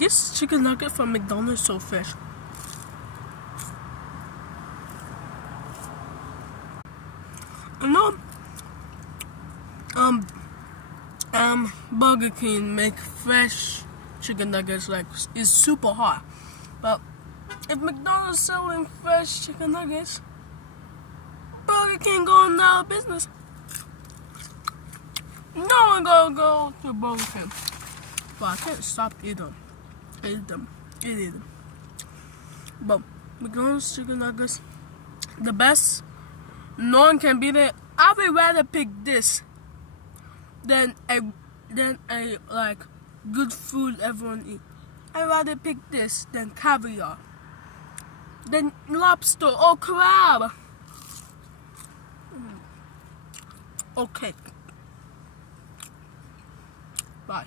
This chicken nugget from McDonald's so fresh. You know, Burger King make fresh chicken nuggets like it's super hot. But if McDonald's selling fresh chicken nuggets, Burger King going out of business. No one gonna go to Burger King. But I can't stop eating them. But McDonald's chicken nuggets, the best. No one can beat it. I would rather pick this than a like good food everyone eat. I'd rather pick this than caviar, than lobster or crab. Okay. Bye.